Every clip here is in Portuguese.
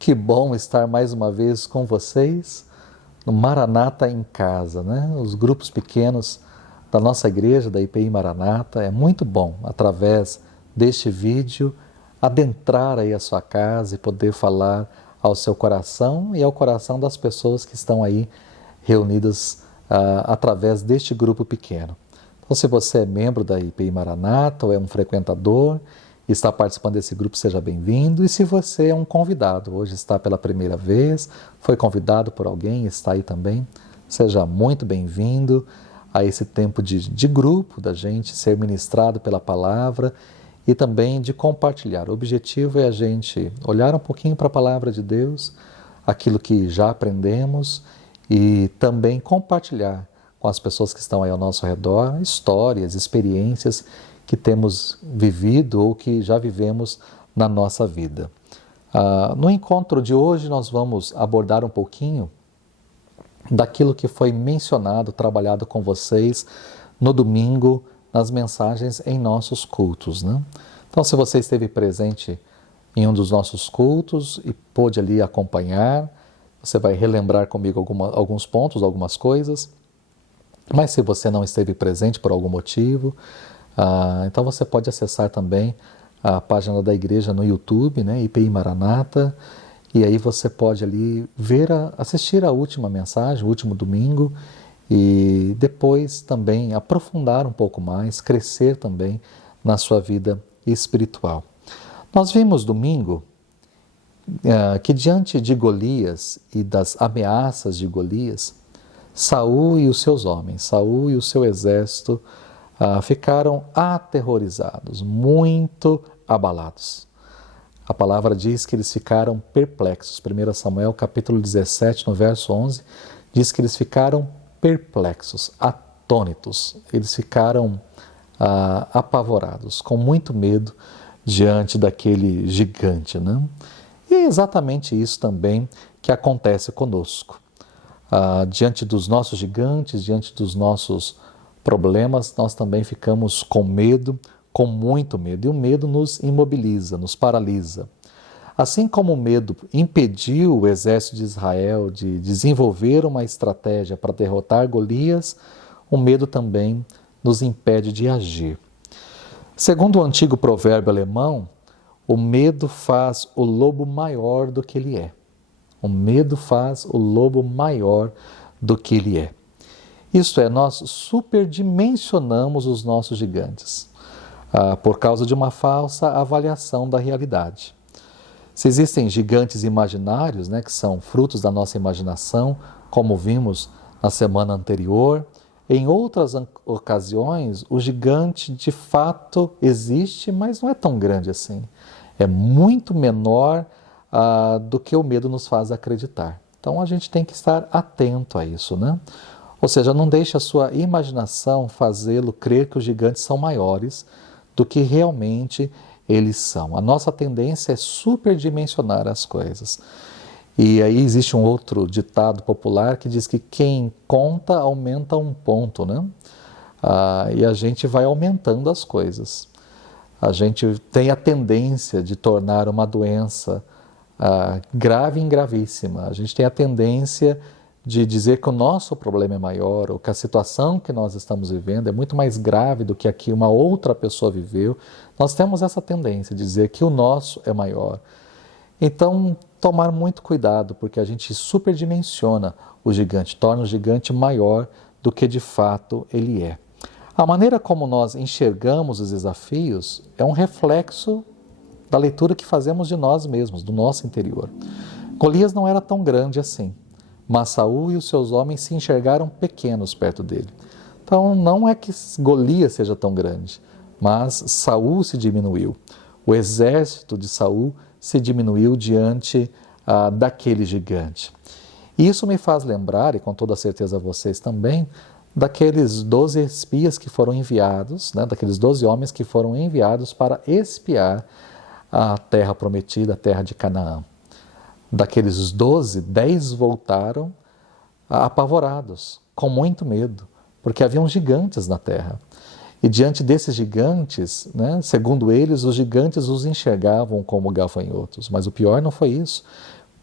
Que bom estar mais uma vez com vocês no Maranata em Casa, né? Os grupos pequenos da nossa igreja, da IPI Maranata. É muito bom, através deste vídeo, adentrar aí a sua casa e poder falar ao seu coração e ao coração das pessoas que estão aí reunidas através deste grupo pequeno. Então, se você é membro da IPI Maranata ou é um frequentador e está participando desse grupo, seja bem-vindo. E se você é um convidado, hoje está pela primeira vez, foi convidado por alguém, está aí também, seja muito bem-vindo a esse tempo de grupo, da gente ser ministrado pela palavra e também de compartilhar. O objetivo é a gente olhar um pouquinho para a palavra de Deus, aquilo que já aprendemos e também compartilhar com as pessoas que estão aí ao nosso redor histórias, experiências que temos vivido ou que já vivemos na nossa vida. No encontro de hoje nós vamos abordar um pouquinho daquilo que foi mencionado, trabalhado com vocês no domingo, nas mensagens em nossos cultos, né? Então, se você esteve presente em um dos nossos cultos e pôde ali acompanhar, você vai relembrar comigo alguns pontos, algumas coisas. Mas se você não esteve presente por algum motivo, então você pode acessar também a página da igreja no YouTube, né, IPI Maranata, e aí você pode ali assistir a última mensagem, o último domingo, e depois também aprofundar um pouco mais, crescer também na sua vida espiritual. Nós vimos domingo que diante de Golias e das ameaças de Golias, Saul e os seus homens, Saul e o seu exército ficaram aterrorizados, muito abalados. A palavra diz que eles ficaram perplexos. 1 Samuel capítulo 17, no verso 11, diz que eles ficaram perplexos, atônitos. Eles ficaram apavorados, com muito medo diante daquele gigante, né? E é exatamente isso também que acontece conosco. Diante dos nossos gigantes, diante dos nossos problemas, nós também ficamos com medo, com muito medo. E o medo nos imobiliza, nos paralisa. Assim como o medo impediu o exército de Israel de desenvolver uma estratégia para derrotar Golias, o medo também nos impede de agir. Segundo o antigo provérbio alemão, o medo faz o lobo maior do que ele é. O medo faz o lobo maior do que ele é. Isto é, nós superdimensionamos os nossos gigantes por causa de uma falsa avaliação da realidade. Se existem gigantes imaginários, né, que são frutos da nossa imaginação, como vimos na semana anterior, em outras ocasiões o gigante de fato existe, mas não é tão grande assim. É muito menor do que o medo nos faz acreditar. Então a gente tem que estar atento a isso, né? Ou seja, não deixe a sua imaginação fazê-lo crer que os gigantes são maiores do que realmente eles são. A nossa tendência é superdimensionar as coisas. E aí existe um outro ditado popular que diz que quem conta aumenta um ponto, né? E a gente vai aumentando as coisas. A gente tem a tendência de tornar uma doença grave e gravíssima. A gente tem a tendência de dizer que o nosso problema é maior ou que a situação que nós estamos vivendo é muito mais grave do que a que uma outra pessoa viveu. Nós temos essa tendência de dizer que o nosso é maior. Então, tomar muito cuidado, porque a gente superdimensiona o gigante, torna o gigante maior do que de fato ele é. A maneira como nós enxergamos os desafios é um reflexo da leitura que fazemos de nós mesmos, do nosso interior. Golias não era tão grande assim, mas Saul e os seus homens se enxergaram pequenos perto dele. Então não é que Golias seja tão grande, mas Saul se diminuiu. O exército de Saul se diminuiu diante daquele gigante. E isso me faz lembrar, e com toda certeza vocês também, daqueles 12 espias que foram enviados, né, daqueles 12 homens que foram enviados para espiar a terra prometida, a terra de Canaã. Daqueles 12, 10 voltaram apavorados, com muito medo, porque haviam gigantes na terra. E diante desses gigantes, né, segundo eles, os gigantes os enxergavam como gafanhotos. Mas o pior não foi isso.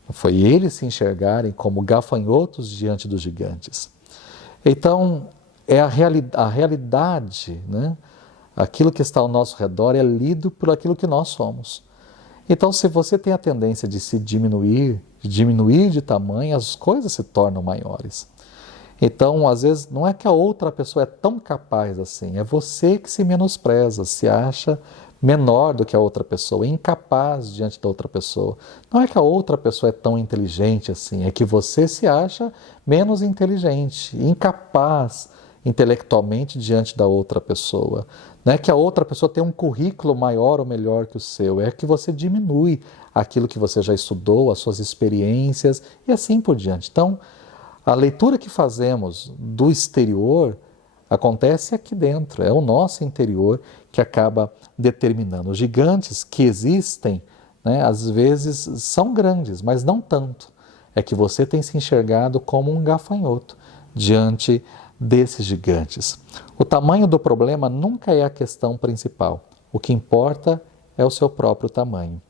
Foi eles se enxergarem como gafanhotos diante dos gigantes. Então, é a realidade, né? Aquilo que está ao nosso redor é lido por aquilo que nós somos. Então, se você tem a tendência de se diminuir de tamanho, as coisas se tornam maiores. Então, às vezes, não é que a outra pessoa é tão capaz assim, é você que se menospreza, se acha menor do que a outra pessoa, incapaz diante da outra pessoa. Não é que a outra pessoa é tão inteligente assim, é que você se acha menos inteligente, incapaz intelectualmente diante da outra pessoa. Não é que a outra pessoa tem um currículo maior ou melhor que o seu, é que você diminui aquilo que você já estudou, as suas experiências e assim por diante. Então, a leitura que fazemos do exterior acontece aqui dentro, é o nosso interior que acaba determinando. Os gigantes que existem, né, às vezes são grandes, mas não tanto. É que você tem se enxergado como um gafanhoto diante desses gigantes. O tamanho do problema nunca é a questão principal. O que importa é o seu próprio tamanho.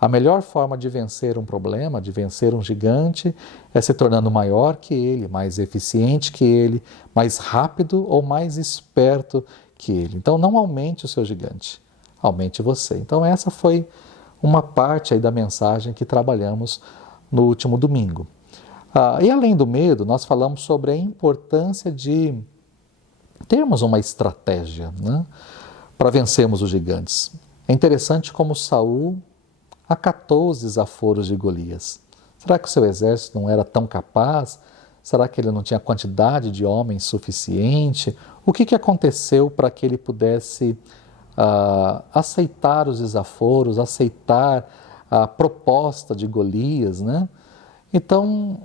A melhor forma de vencer um problema, de vencer um gigante, é se tornando maior que ele, mais eficiente que ele, mais rápido ou mais esperto que ele. Então não aumente o seu gigante, aumente você. Então essa foi uma parte aí da mensagem que trabalhamos no último domingo. E além do medo, nós falamos sobre a importância de termos uma estratégia, né, para vencermos os gigantes. É interessante como Saul acatou os desaforos de Golias. Será que o seu exército não era tão capaz? Será que ele não tinha quantidade de homens suficiente? O que aconteceu para que ele pudesse aceitar os desaforos, aceitar a proposta de Golias, né? Então,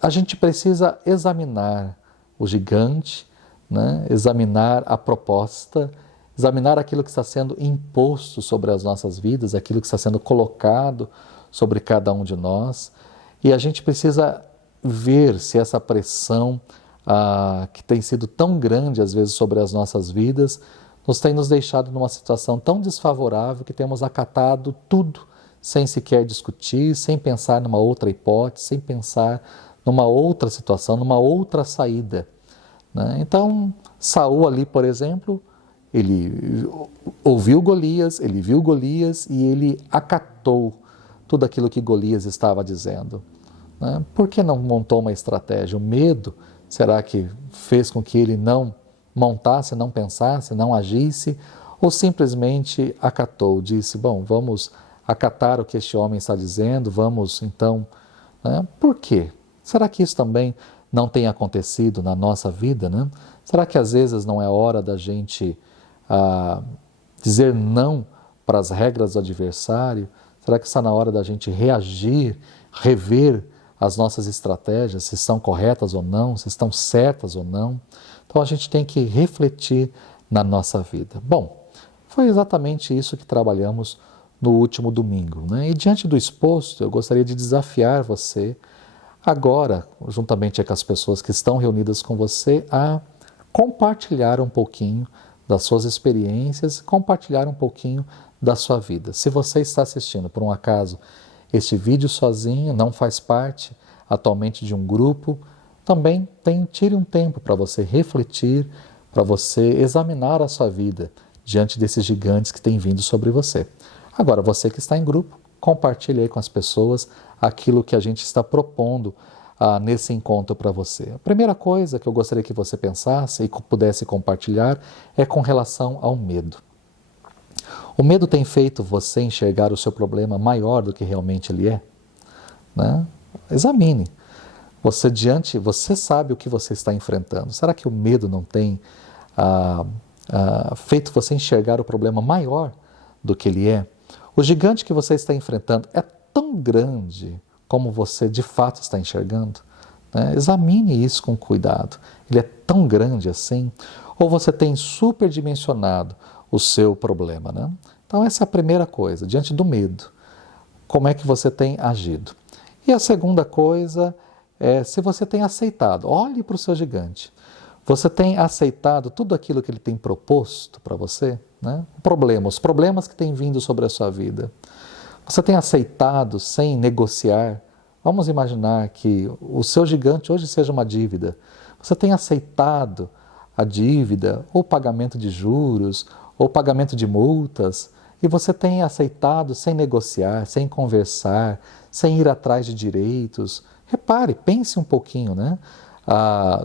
a gente precisa examinar o gigante, né? Examinar a proposta, examinar aquilo que está sendo imposto sobre as nossas vidas, aquilo que está sendo colocado sobre cada um de nós. E a gente precisa ver se essa pressão que tem sido tão grande, às vezes, sobre as nossas vidas, nos tem nos deixado numa situação tão desfavorável que temos acatado tudo, sem sequer discutir, sem pensar numa outra hipótese, sem pensar numa outra situação, numa outra saída, né? Então, Saul ali, por exemplo, ele ouviu Golias, ele viu Golias e ele acatou tudo aquilo que Golias estava dizendo, né? Por que não montou uma estratégia? O medo, será que fez com que ele não montasse, não pensasse, não agisse? Ou simplesmente acatou, disse, bom, vamos acatar o que este homem está dizendo, vamos então, né? Por quê? Será que isso também não tem acontecido na nossa vida, né? Será que às vezes não é hora da gente dizer não para as regras do adversário? Será que está na hora da gente reagir, rever as nossas estratégias, se estão corretas ou não, se estão certas ou não? Então a gente tem que refletir na nossa vida. Bom, foi exatamente isso que trabalhamos no último domingo, né? E diante do exposto, eu gostaria de desafiar você agora, juntamente com as pessoas que estão reunidas com você, a compartilhar um pouquinho das suas experiências, compartilhar um pouquinho da sua vida. Se você está assistindo, por um acaso, este vídeo sozinho, não faz parte atualmente de um grupo, também tire um tempo para você refletir, para você examinar a sua vida diante desses gigantes que têm vindo sobre você. Agora, você que está em grupo, compartilhe aí com as pessoas aquilo que a gente está propondo nesse encontro para você. A primeira coisa que eu gostaria que você pensasse e pudesse compartilhar é com relação ao medo. O medo tem feito você enxergar o seu problema maior do que realmente ele é, né? Examine. Você sabe o que você está enfrentando. Será que o medo não tem feito você enxergar o problema maior do que ele é? O gigante que você está enfrentando é tão grande como você de fato está enxergando, né? Examine isso com cuidado. Ele é tão grande assim? Ou você tem superdimensionado o seu problema, né? Então essa é a primeira coisa, diante do medo. Como é que você tem agido? E a segunda coisa é se você tem aceitado. Olhe para o seu gigante. Você tem aceitado tudo aquilo que ele tem proposto para você, né? Os problemas que têm vindo sobre a sua vida. Você tem aceitado sem negociar Vamos imaginar que o seu gigante hoje seja uma dívida. Você tem aceitado a dívida, ou pagamento de juros, ou pagamento de multas, e você tem aceitado sem negociar, sem conversar, sem ir atrás de direitos. Repare, pense um pouquinho, né?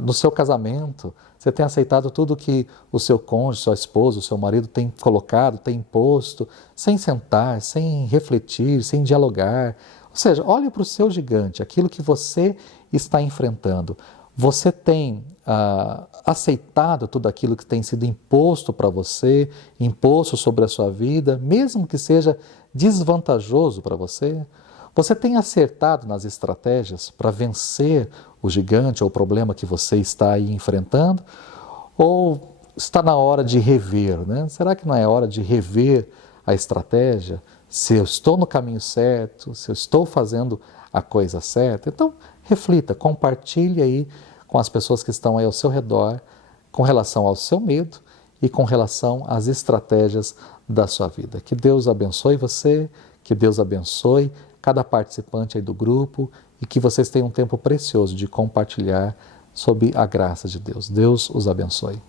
No seu casamento, você tem aceitado tudo que o seu cônjuge, sua esposa, o seu marido tem colocado, tem imposto, sem sentar, sem refletir, sem dialogar. Ou seja, olhe para o seu gigante, aquilo que você está enfrentando. Você tem aceitado tudo aquilo que tem sido imposto para você, imposto sobre a sua vida, mesmo que seja desvantajoso para você? Você tem acertado nas estratégias para vencer o gigante ou o problema que você está aí enfrentando? Ou está na hora de rever, né? Será que não é hora de rever a estratégia? Se eu estou no caminho certo, se eu estou fazendo a coisa certa? Então, reflita, compartilhe aí com as pessoas que estão aí ao seu redor com relação ao seu medo e com relação às estratégias da sua vida. Que Deus abençoe você, que Deus abençoe cada participante aí do grupo e que vocês tenham um tempo precioso de compartilhar sob a graça de Deus. Deus os abençoe.